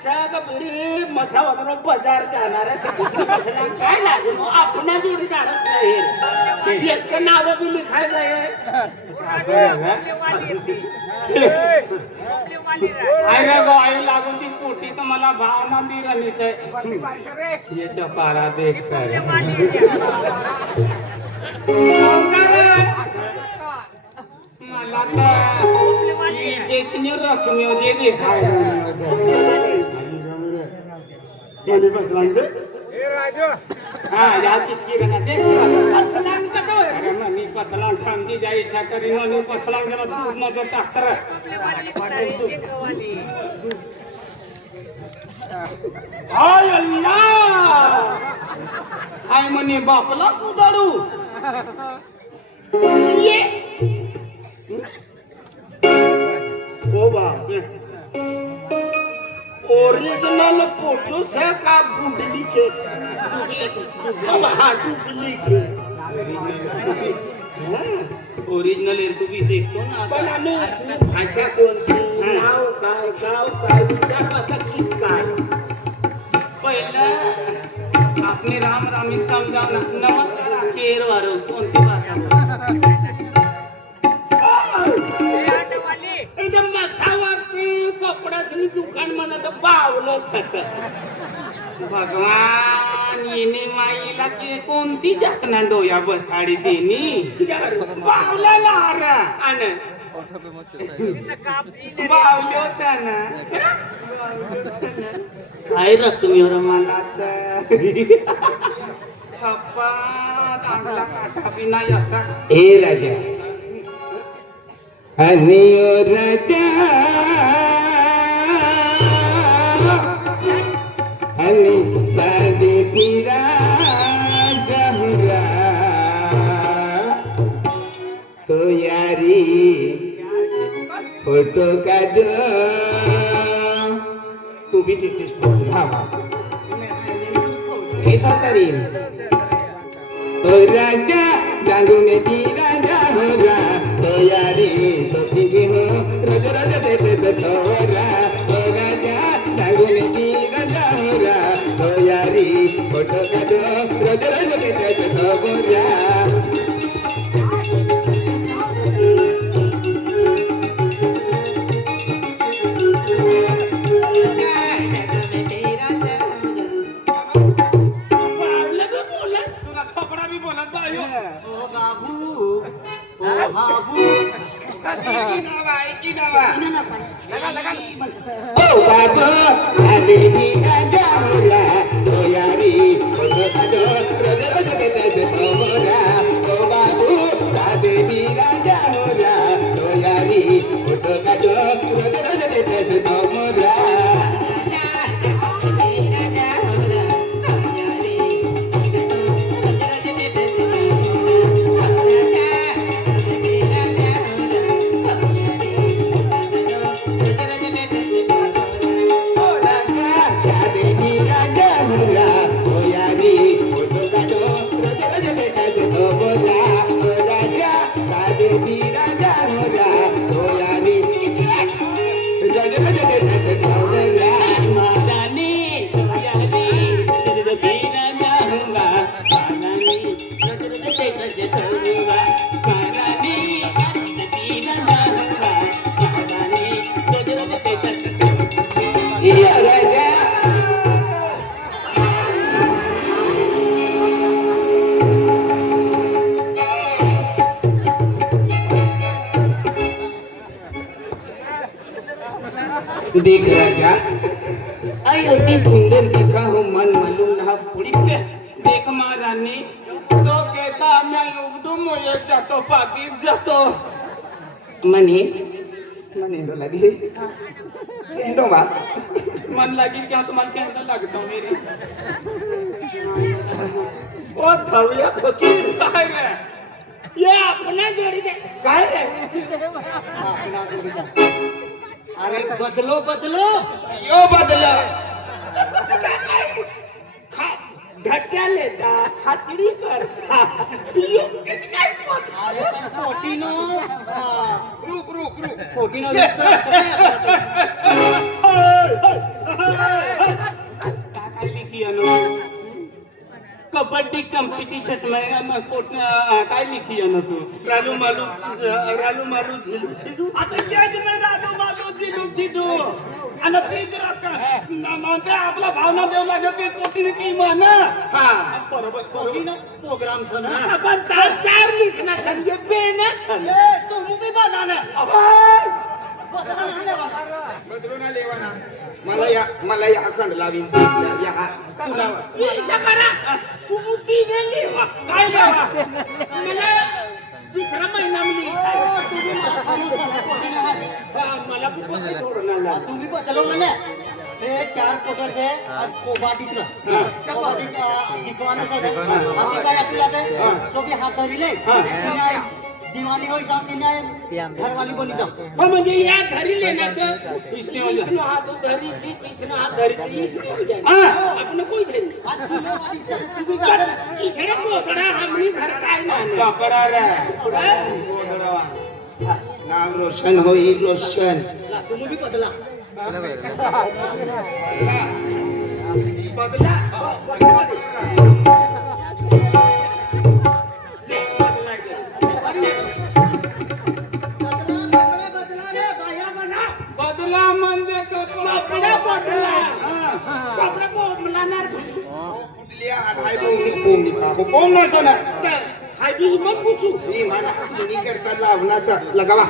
बरी मसा वगैरे बाजार जाणार काय लागेल आपणा जोडीदारच नाही एक नाव बी लिखायचं आहे आई लागून ती पोटी तर मला भावना दी रमेश याच्या पारा देख मला देशनी रकमी होती हा या चिटकी मी पथलांग समजी जा इच्छा करीन आणि पथलांग जरा चूक नजर टाकतर हाय अल्लाह हाय म्हणे बापला कुदाडू ये ओ बाप ओरिजिनल फोटो से का गुंडली के हाँ डुप्लीकेट ओरिजिनल एरको भी देखतो ना पण आम्ही भाषा कोणती नाव काय गाव काय विचार आता किस काय पहिलं आपले राम रामी समजावना नमस्कार केर वारो कोणती भाषा एकदम मसावाची कपड्याचं दुकान म्हणत बावलंच भगवान येणे माईला की कोणती जातना डोया बसाडी देनी बावला लारा आन बावलोच ना काय रकमीवर मला छप्पा चांगला काटा बिना येता हे राजा आणि राजा आणि साधे फिरा जमुरा तो यारी फोटो काढ तू भी टिकलीस फोटो हा घेता तरी तो राजा जागून ती राजा होला तो यारी तो तिघे हो रोज रोज देते थोरा तो राजा जागून ती राजा होला तो यारी फोटो काढ रोज रोज देते थोरा देख राजा अयोध्या सुंदर दिखा हो मन मालूम ना पूरी पे देख महारानी तो कहता मैं उर्दू मोये जातो पाकिब जातो मने मने रो लगी केंडो बा मन लगी क्या तुम्हारे केंडो लगता मेरी ओ थविया फकीर काय रे ये अपना जोड़ी दे काय रे अपना जोड़ी दे अरे बदलो बदलो यो बदलो ढट्या लेता खाचडी करता यो किती काय अरे पोटीनो रुक रुक रुक पोटीनो कबड्डी कंपटीशन में काय लिखी है ना तू रालू मालू झिलू झिलू आता तेच ना राजू मालू दिलू सिडू आणि प्रीत रक्का ना म्हणते आपला भावना देव लागे ते कोटीने की मान हा बरोबर कोटीने प्रोग्राम छ ना आपण चार लिखना समजे बेना छन तुम्ही बी बनाना बदलून लेवाना मला या अखंड लावीन या तुला करा तू तीने लिहा काय लिहा मला दुसरा महिना मिली मला तुम्ही बदलो म्हणे हे 4 कोटाचे आणि कोबाडीचं कोबाडी शिकवायचं आधी काय आपल्याला ते सोबी हात धरिले दिवाळी होई जाऊ की नाही घरवाली बोली जाऊ म्हणजे या धरी लेना तर इसने हाथ धरी थी इसने हाथ धरी थी इसने हो जाए हां अपने कोई धरी तू भी कर इसने कोसड़ा हमनी घर काय ना कपड़ा रे कोसड़ा नाम रोशन होई रोशन तुम्ही बी बदला बदला बदला म्हणजे कपडा बदला कपडा बदलणार कुठल्या हाय बोंगी कोण नसो ना हाय बी मग पूछू ही माना कुणी करता लावण्याचा लगावा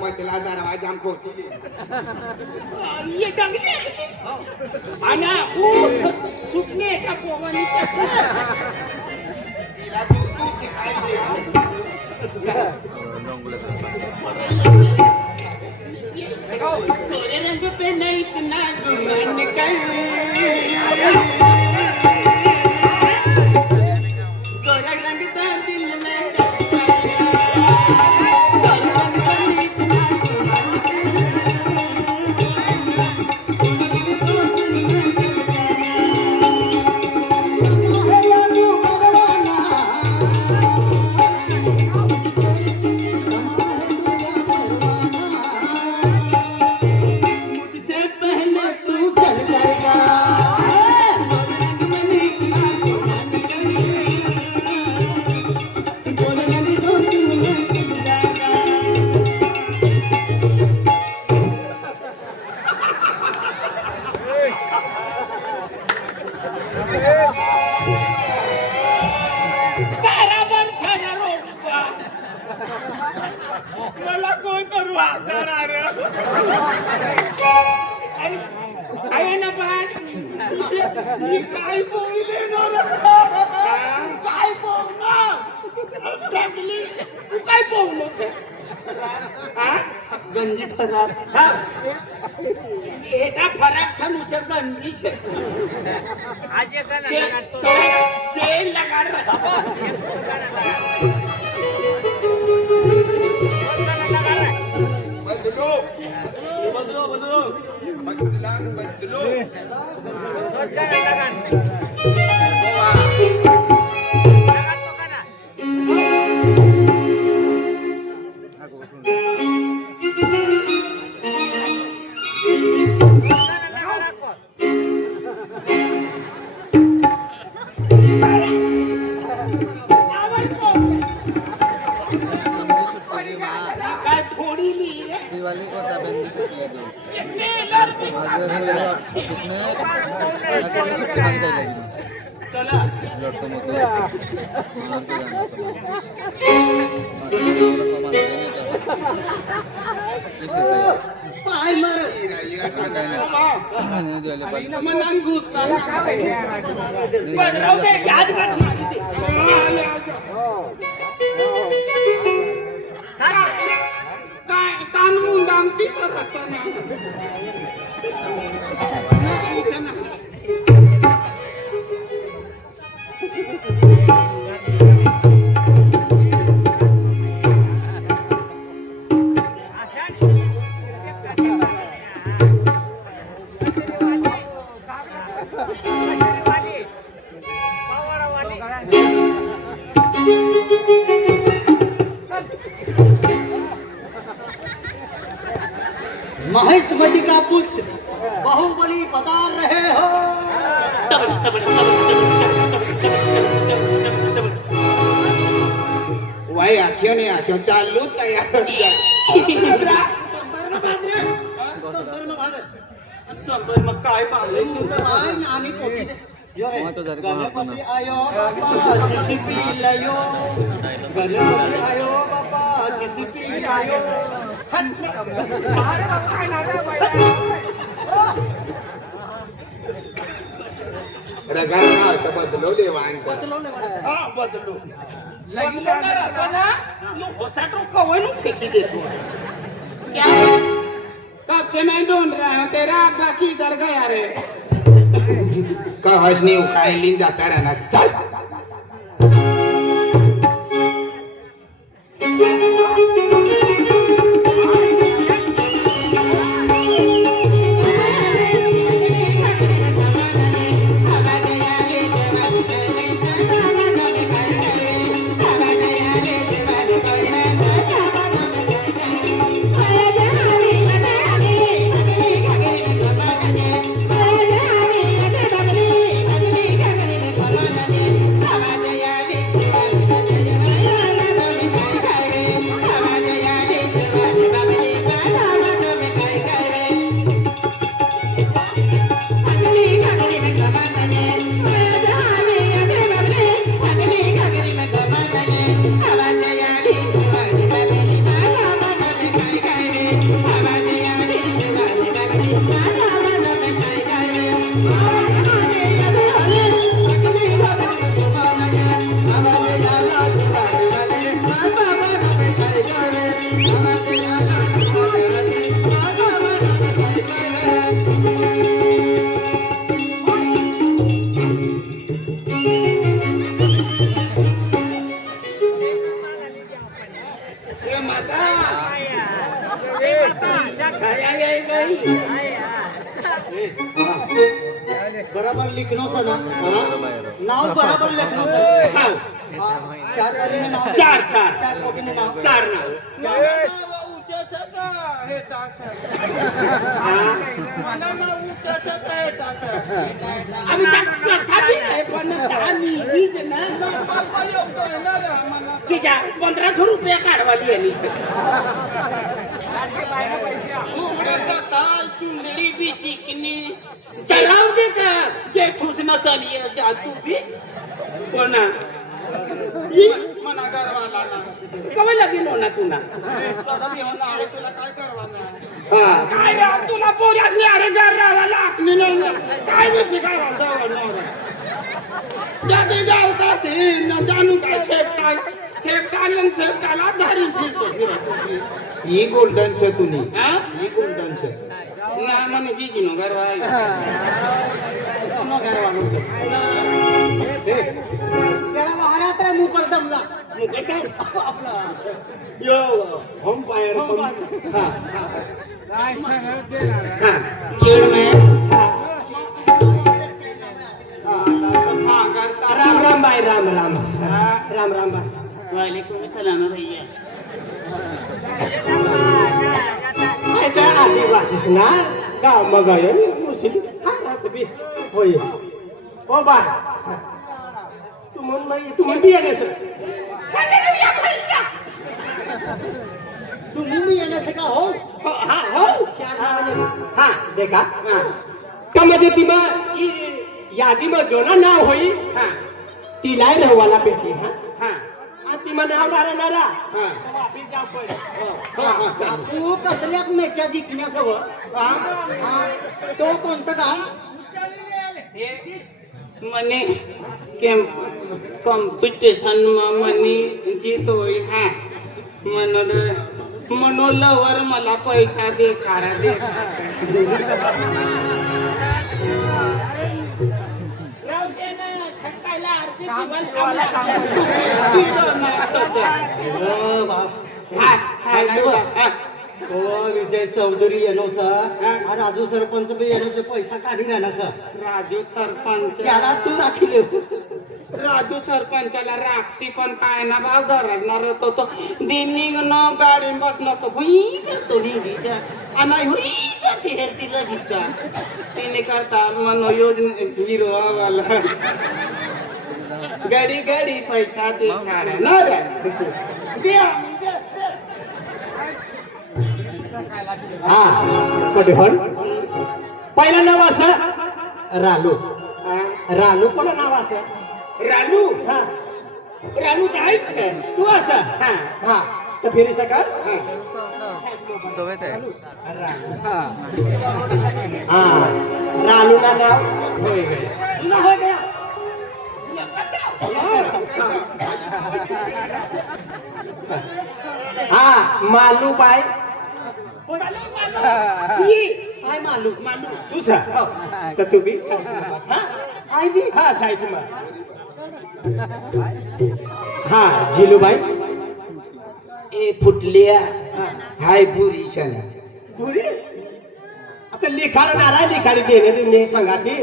पचला दरवाजा हम पोची ये डंगले आना सुटणे का पोवानीच्या तिला तू शिकायला तेरे रंग पे नहीं इतना गुमान कर तोरा रंग का दिल में मला कोण करू हसणार आहे ना पण मी काय बोलले काय बोलणार टाकली तू काय बोललो गंजी फराक एका फराक छान उचल गंजी छे आज लगा बदलो दिवाली को तबंदी छुट्टी लगी कितने अकेले छुट्टी मांग दे लगी चला लड़को मत मार के जाना पड़ा पाय मार नहीं दिवाली पर मनान घुसताना राहू दे याद कर मारी दे दिसत होता ना. महेशमती का पुत्र बाहुबली पधार रहे हो। वाई आख्यो ने आख्यो चालू तयार मग काय पाहिजे आणि पोटी गणपती आयो बाप्पा जिसिपी लयो गणपती आयो बाप्पा जिसिपी आयो रगांना असं बदलो देवांचं बदलो लगी बना नो होसाटो खवय नो फेंकी देतो. क्या है? कब से मैं ढूंढ रहा हूँ तेरा बाकी इधर गया रे. का हसनी उकायलीन जाता रहना चल बराबर लिखनो सना नाव बराबर लिखनो चार वाली नाव चार चार चार कोटी में नाव चार नाव. आम्ही तथापि नाही पण आम्ही हीच ना की जा 1500 रुपये काढवाली यांनी. चुंदडी बी चिकनी चराव देत जे ठोस नसली जा तू बी कोणा मना करवाला ना कवा लगीन होणार तुला काय रे तुला पोरातली अरे घर राहायला काय माहिती काय जाते जाऊ का ते न जाणू काय शेपटाला धारी फिरतो. ही गोल्डन छ तुनी हा ही गोल्डन छ ना મને બીજી નો ઘર આવી नो करवानो से त्याला महाराज रे मुकळ दमला मुके काय आपला यो हम पायर हा हा चेड में राम राम भाई राम राम राम राम भाई वालेकुम सलाम भैया. काय आदिवासी ना गाव मग मुस्लिम हात बी होय ओ बा तुम भी येणे हालेलुया भैया तुम भी येणे से का हो हां हो हां देखा कमध्ये ती यादीમાં જોના ના હોય हां ती नाही रहवाला पेटी हां हां ती મને આવનારા નારા हां वापी जा पड हां हां तू कसल्याक मेच्या जिंकण्यासव तो कोणतं काम મને કેમ કોમ્પિટિશન માં મને જીતો હોય હા મને मनोलवर मला पैसा दे खारा दे विजय चौधरी येलो सर राजू सरपंच बी येलो पैसा काढी राहिला सर राजू सरपंच त्याला तू राखील राजू सरपंचाला राखती पण काय ना भाव धरणार होतो तो दिनी न गाडी बसलो तो हुई करतो निधीच्या आणि हुई करते हेरती लगीचा तिने करता मनोयोजना हिरवावाला गडी गडी पैसा दे खारा ना द्या हा पटेहन पहिलं नाव असं रानू रानू पण नाव असं रानू हा रानू जायच तू असं हा हा तर फिरू शकाल सवयत आहे हा रानू ना नाव होय गया तुला होय गया हा मालू बाय हाय मालू मालू तुझा तर तुम्ही हा आई जी हा साहेब हा जिलूबाई ए फुटलिया हाय बुरी शना पुरी आता लिखाण नाराय लिखाणी देणे तुम्ही सांगा की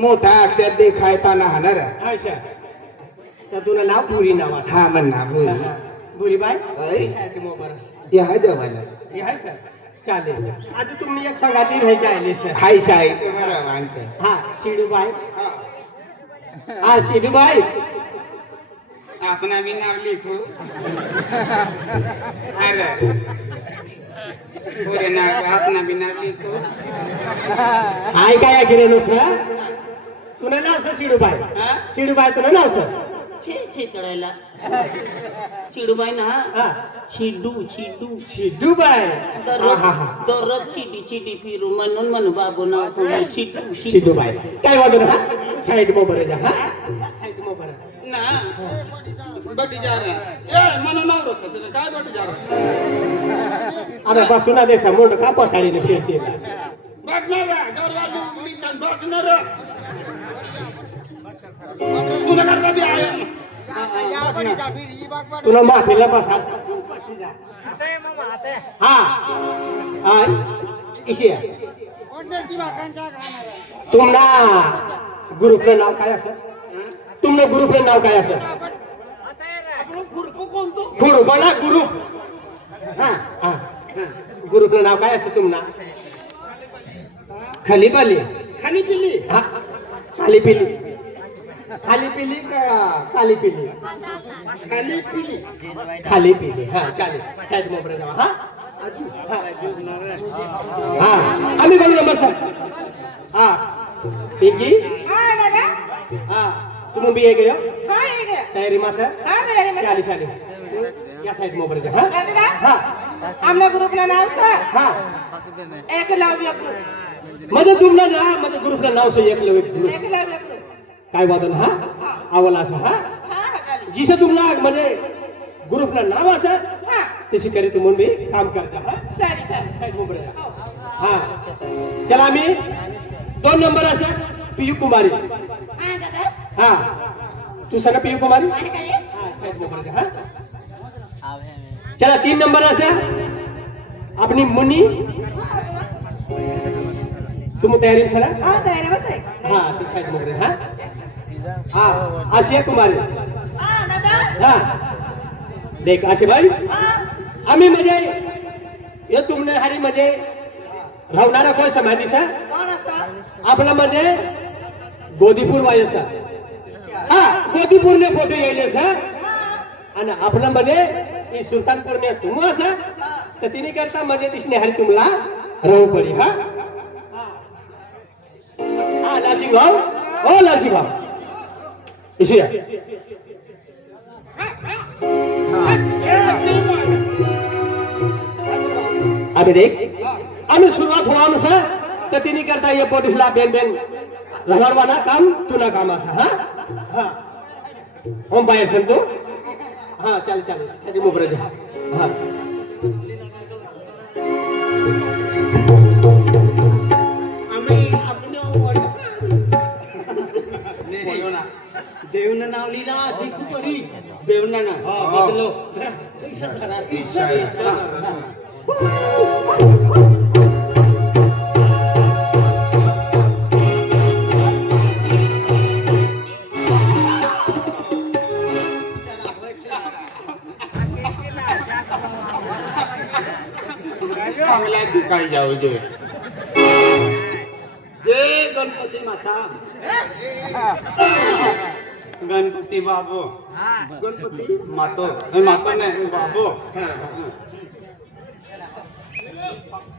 मोठा अक्षर देखायता ना हाणार अच्छा तर तुला नाव पुरी नाव असं हा म्हणा बुरी बुरीबाई अय. मोबाईल या जेवायला हे आहे सर चालेल आता तुम्ही एक संगाती राहायचे आले सर हाय साहेब तुम्हाला माणसं हा शिडूबाई हा शिडूबाई आपण आम्ही नाव लिखू अरे पुरे नाव आपण बी नाव लिखू हाय काय गिरेनो सर तुला नाव सर शिडूबाई हा शिडूबाई तुला नाव सर छे छे चढायला चिडूबाई ना हा चिडू चिडू शिडूबाई हा हा हा दररोज चिडी चिडी फिरू म्हणून म्हणू बाबू नाव कोणी चिडू शिडूबाई काय वाटत हा साईड मोबाईल जा हा साईड मोबाईल ना बटी जा रहा ए मनो नाव रोछ तुला काय बटी जा रहा आता बसून देसा मोठ का पसाडीने फिरते बटणार रे गौरवाला मी सांग बटणार तुला करता बी आहे तुला माफीला बसा हा हा इशी आहे तुमना ग्रुपचं नाव काय असं तुमनं ग्रुपचं नाव काय असं ग्रुप ना ग्रुप हा हा ग्रुपचं नाव काय असं तुमना खाली पाली खाली पिली हा खाली पिली खाली पिली का खाली पिली खाली पिली खाली पिली हा चालेल साईड मोबाईल जावा हा हा आम्ही बोलू नंबर सर हा पिंकी हा तुम्ही बी गयो तयारी मा सर चाली चाली या साईड मोबाईल जा हा आमच्या ग्रुपला नाव सर हा एकलव्य म्हणजे तुमला ना म्हणजे ग्रुपचं नाव सर एकलव्य ग्रुप एकलव्य काय वादन हा आवला असं हा जिसे तुम्हाला म्हणजे ग्रुपला नाव असं तशी करी तुम्ही बी काम करता हा साईड मोबाईल हा चला आम्ही 2 नंबर असं पियू कुमारी हा तू सांगा पियू कुमारी हा साईड मोबाईल हा चला 3 नंबर असं अपनी मुनी तुम तयारी चला हा तू साईड मोबाईल हा हा आशिया कुमारी हा देख आशे भाई आम्ही म्हणजे हे तुमने हरी म्हणजे राहणारा कोण समाधी सा आपला म्हणजे गोदीपूर वायसा हा गोदीपूर ने फोटो येले सा आणि आपला म्हणजे सुलतानपूर ने तुम असा तर तिने करता म्हणजे तिसने हरी तुम्हाला राहू पडी हा हा लालसिंग भाऊ हो लालसिंग भाऊ इशी अभी देख आम्ही सुरुवात होवा तर तिने करता ये पोलिसला बेन बेन रगडवाना काम तुला काम असा हा हा होम बाहेर सांगतो हा चालेल चालेल मोबराज हा बोलो ना देवनं नाव लिहिला जिंकू परी देवना ना बदलो ईश्वर धरा, ईश्वर. चांगला दुकान जाऊ दे जय गणपती माता. गणपती बाबू गणपती मातो मातो नाही बाबू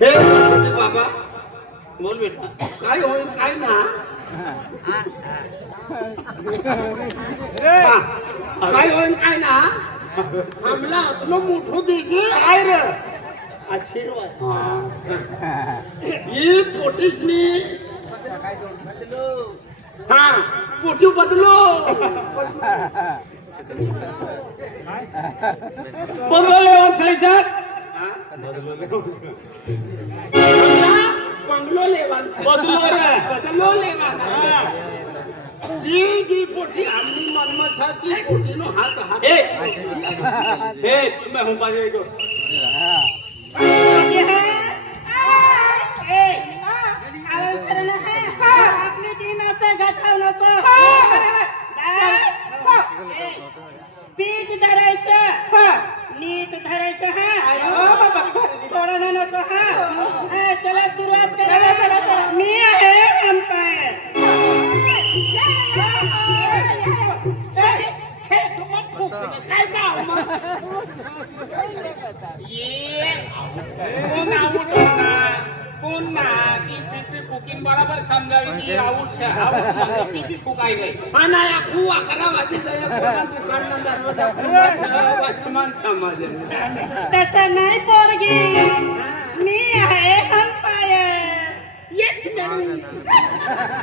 हे गणपती बाबा बोल बेटा काय होईल काय ना काय होईल काय ना आम्हाला तुला मोठं द्यायचे काय रे आशीर्वाद हा ही पोटीसनी हा पोटी बदलो बदलो पैशात बंगलो लेवान बदलो रे बदलो लेवान जी जी पोटी आमनी मनमसा ती पोटीनो हात हात हे तुम्ही हूं पाजे को पीठ धरायचं नीट धरायचं हा सोडणं नको हा चला सुरुवात करा मी आहे अंपायर काय कोण ना ती पिपी कुकिंग बरोबर समजावी आऊट पिपी कुकाय गई अनाया खू 11 वाजता कोणा दुकानला दरवाजा वाचमान समाज तसं नाही पोरगी मी आहे अंपायर येच मॅडम